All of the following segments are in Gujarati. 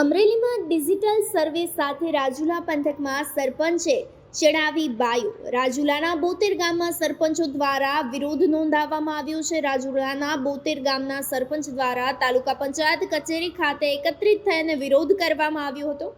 અમરેલીમાં ડિજિટલ સર્વે સાથે રાજુલા પંથકમાં સરપંચે ચડાવી બાયો. રાજુલાના બોતેર ગામમાં સરપંચો દ્વારા વિરોધ નોંધાવવામાં આવ્યો છે. રાજુલાના બોતેર ગામના સરપંચ દ્વારા તાલુકા પંચાયત કચેરી ખાતે એકત્રિત થઈને વિરોધ કરવામાં આવ્યો હતો.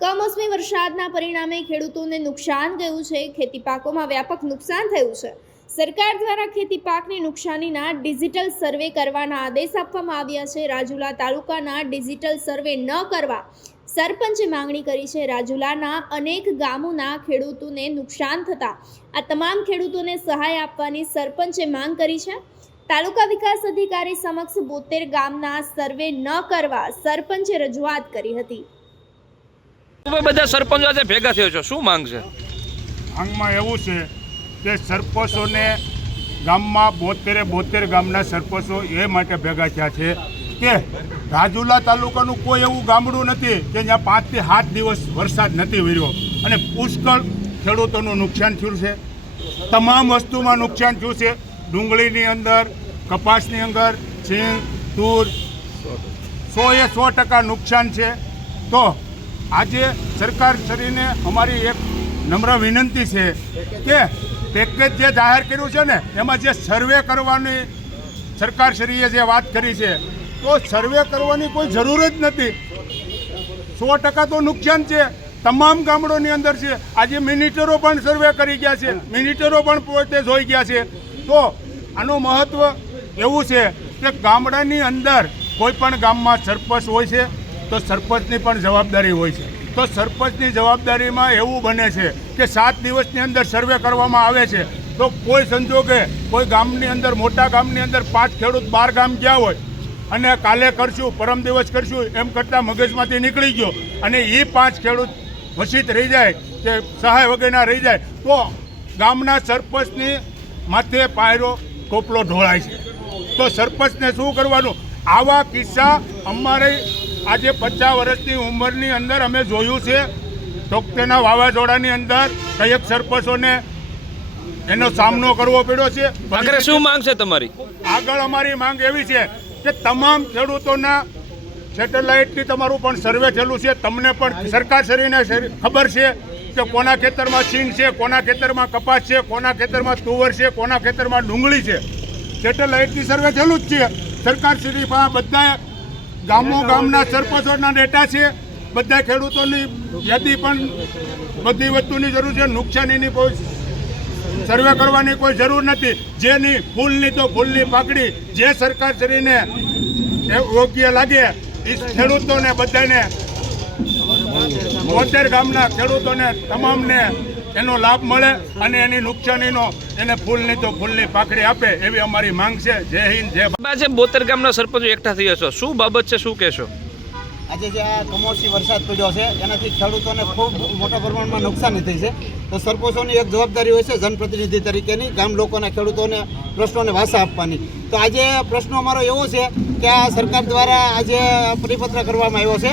કમોસમી વરસાદના પરિણામે ખેડૂતોને નુકસાન ગયું છે. ખેતી પાકોમાં વ્યાપક નુકસાન થયું છે. સરકાર દ્વારા ખેતી પાકની નુકસાનીના ડિજિટલ સર્વે કરવાના આદેશ આપવામાં આવ્યા છે. રાજુલા તાલુકાના ડિજિટલ સર્વે ન કરવા સરપંચે માંગણી કરી છે. રાજુલાના અનેક ગામોના ખેડૂતોને નુકસાન થતાં આ તમામ ખેડૂતોને સહાય આપવાની સરપંચે માંગ કરી છે. તાલુકા વિકાસ અધિકારી સમક્ષ બોતેર ગામના સર્વે ન કરવા સરપંચે રજૂઆત કરી હતી. બધા સરપંચો ભેગા થયો છો. શું માંગ છે? માંગમાં એવું છે કે સરપંચોને ગામમાં બોતેરે બોતેર ગામના સરપંચો એ માટે ભેગા થયા છે કે રાજુલા તાલુકાનું કોઈ એવું ગામડું નથી કે જ્યાં પાંચથી સાત દિવસ વરસાદ નથી વર્યો. અને પુષ્કળ ખેડૂતોનું નુકસાન થયું છે. તમામ વસ્તુમાં નુકસાન થયું છે. ડુંગળીની અંદર, કપાસની અંદર છીણ તૂર સો એ સો ટકા નુકસાન છે. તો આજે સરકાર શ્રીને અમારી એક નમ્ર વિનંતી છે કે પેકેજ જે જાહેર કર્યું છે ને, એમાં જે સર્વે કરવાની સરકારશ્રીએ જે વાત કરી છે, તો સર્વે કરવાની કોઈ જરૂર જ નથી. સો ટકા તો નુકસાન છે. તમામ ગામડોની અંદર છે. આજે મિનિટરો પણ સર્વે કરી ગયા છે. મિનિટરો પણ પોતે જોઈ ગયા છે. તો આનું મહત્વ એવું છે કે ગામડાની અંદર કોઈ પણ ગામમાં સરપંચ હોય છે, તો સરપંચની પણ જવાબદારી હોય છે. તો સરપંચની જવાબદારીમાં એવું બને છે કે સાત દિવસની અંદર સર્વે કરવામાં આવે છે. તો કોઈ સંજોગે કોઈ ગામની અંદર, મોટા ગામની અંદર પાંચ ખેડૂત બાર ગામ ગયા હોય અને કાલે કરશું, પરમ દિવસ કરશું, એમ કરતાં મગજમાંથી નીકળી ગયો અને એ પાંચ ખેડૂત વસિત રહી જાય કે સહાય વગેરેના રહી જાય, તો ગામના સરપંચની માથે પાયરો ટોપલો ઢોળાય છે. તો સરપંચને શું કરવાનું? આવા કિસ્સા અમારે આજે પચાસ વર્ષની ઉંમરની અંદર અમે જોયું છે તોકતેના વાવાઝોડાની અંદર કયેક સરપંચોને એનો સામનો કરવો પડ્યો છે. આગળ શું માંગ છે તમારી? આગળ અમારી માંગ એવી છે કે તમામ ખેડૂતોના સેટેલાઇટથી તમારું પણ સર્વે થયેલું છે. તમને પણ સરકાર શ્રીને ખબર છે કે કોના ખેતરમાં સિંગ છે કોના ખેતરમાં કપાસ છે કોના ખેતરમાં તુવર છે કોના ખેતરમાં ડુંગળી છે. સેટેલાઇટથી સર્વે થયેલું જ છે. સરકાર શ્રી પાસે બધા ગામો ગામના સરપંચોના ડેટા છે. બધા ખેડૂતોની યાદી પણ બધી વસ્તુની જરૂર છે. નુકસાનીની કોઈ સર્વે કરવાની કોઈ જરૂર નથી. જેની ફૂલની તો ફૂલની પાકડી જે સરકાર શ્રીને એ યોગ્ય લાગે એ ખેડૂતોને બધાને બોતેર ગામના ખેડૂતોને, તમામને એનો લાભ મળે અને એની નુકસાનીનો એને ફૂલની તો ફૂલની પાકડી આપે એવી અમારી માંગ છે. જય હિન્દ જય બાબા આજે બોતર ગામના સરપંચો એકઠા થયા છો. શું બાબત છે? શું કહેશો? આજે જે આ કમોસમી વરસાદ પડ્યો છે એનાથી ખેડૂતોને ખૂબ મોટા પ્રમાણમાં નુકસાની થઈ છે. તો સરપંચોની એક જવાબદારી હોય છે જનપ્રતિનિધિ તરીકેની ગામ લોકોના ખેડૂતોને પ્રશ્નોને વાસા આપવાની. તો આજે પ્રશ્નો અમારો એવો છે કે આ સરકાર દ્વારા આજે પરિપત્ર કરવામાં આવ્યો છે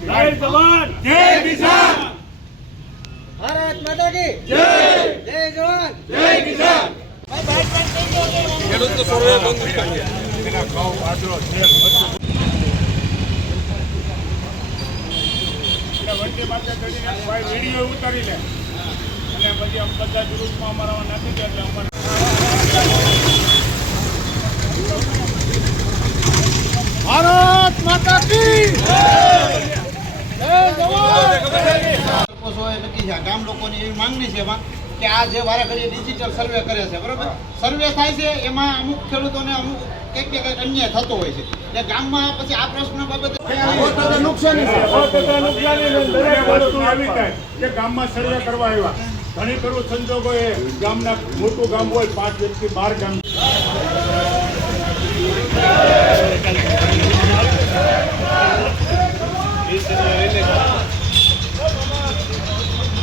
જય જવાન! જય કિસાન! ભારત માતા કી જય! જય જવાન! જય કિસાન! એના ઘઉં બાજરો તેલ બધું. એટલે વંદે ભાઈ વીડિયો ઉતારી લે. અને પછી આમ બધા જ અમારા નાખી દે એટલે અમારે ભારત માતા કી એવી માંગણી છે એમાં કે આ જે વારે ઘડીએ ડિજિટલ સર્વે કરે છે બરાબર સર્વે થાય છે એમાં અમુક ખેડૂતોને અમુક કંઈક ને થતો હોય છે એટલે ગામમાં પછી આ પ્રશ્ન બાબતે નુકસાની છે કે ગામમાં સર્વે કરવા આવ્યા ઘણી ખરું સંજોગો એ ગામના મોટું ગામ હોય પાંચ વ્યક્તિ બાર ગામ